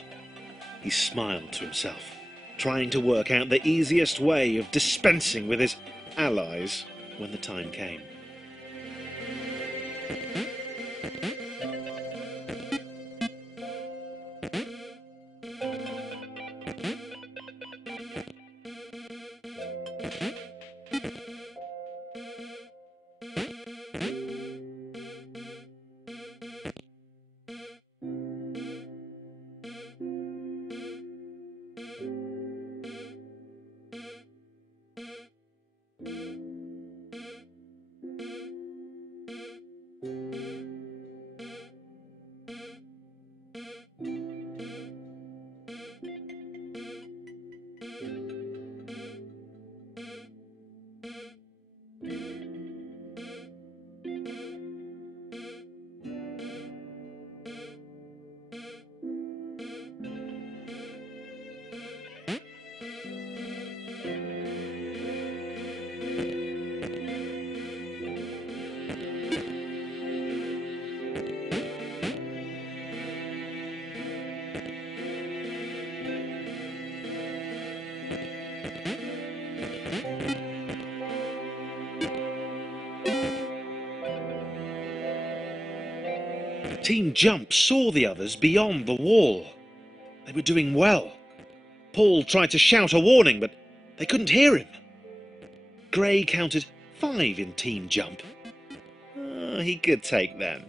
He smiled to himself, trying to work out the easiest way of dispensing with his allies when the time came. Team Jump saw the others beyond the wall. They were doing well. Paul tried to shout a warning, but they couldn't hear him. Gray counted 5 in team jump. He could take them.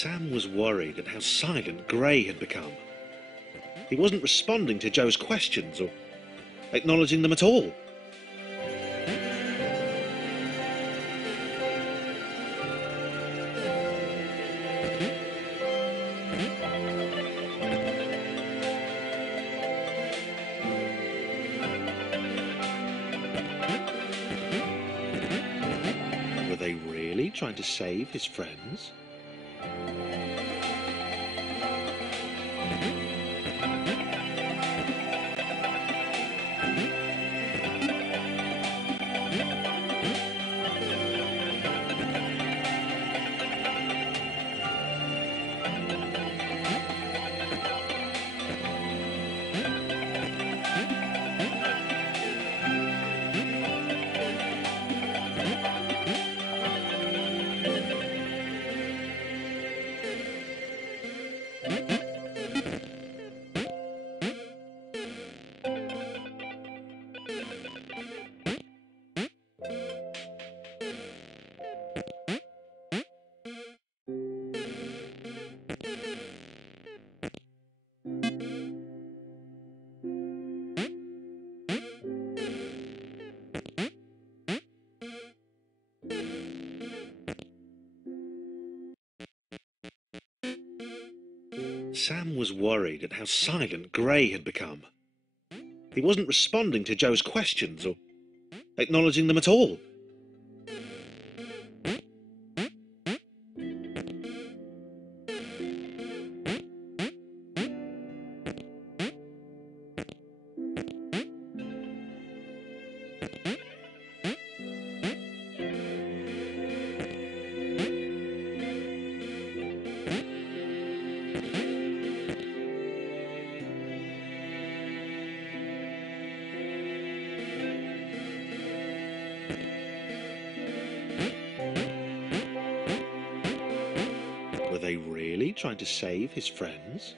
Sam was worried at how silent Gray had become. He wasn't responding to Joe's questions or acknowledging them at all. really trying to save his friends? Sam was worried at how silent Gray had become. He wasn't responding to Joe's questions or acknowledging them at all. Were they really trying to save his friends?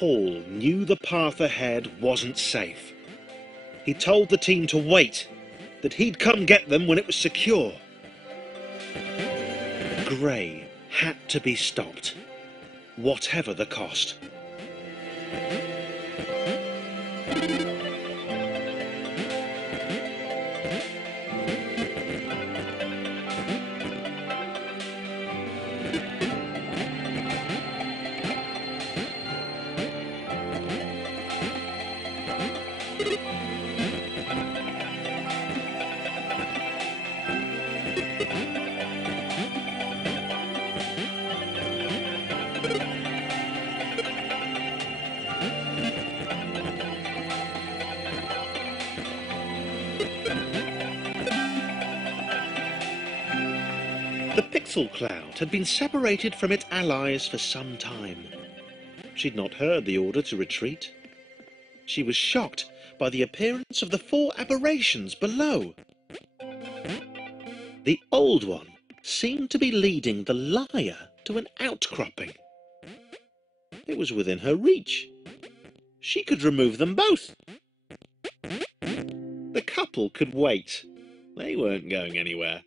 Paul knew the path ahead wasn't safe. He told the team to wait, that he'd come get them when it was secure. Gray had to be stopped, whatever the cost. The pixel cloud had been separated from its allies for some time. She'd not heard the order to retreat. She was shocked by the appearance of the 4 aberrations below. The old one seemed to be leading the liar to an outcropping. It was within her reach. She could remove them both. The couple could wait. They weren't going anywhere.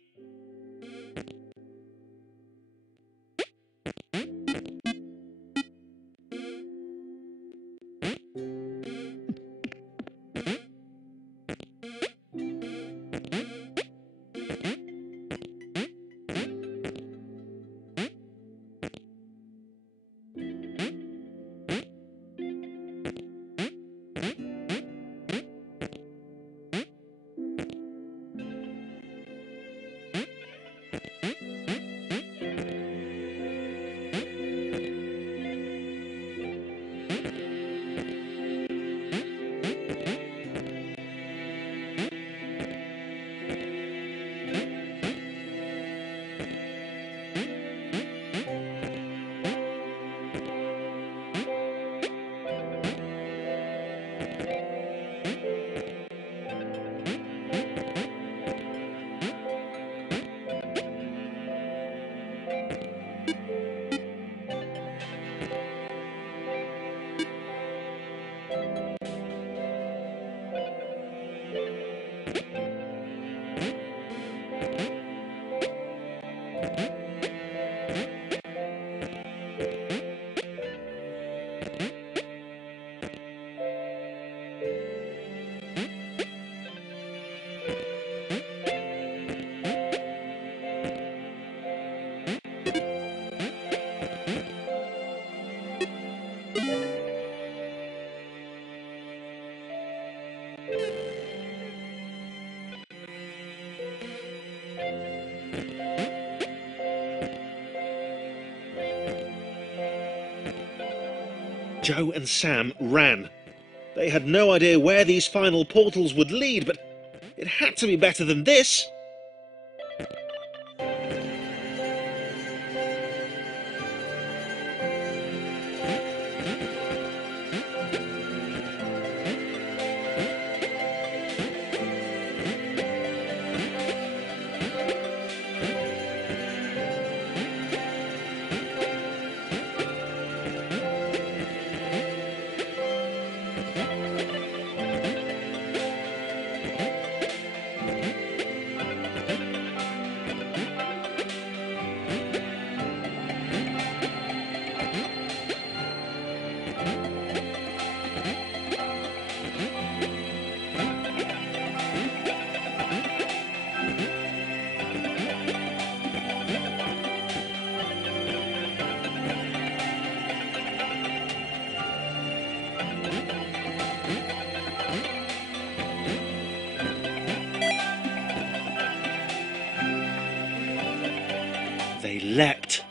Joe and Sam ran. They had no idea where these final portals would lead, but it had to be better than this. They leapt.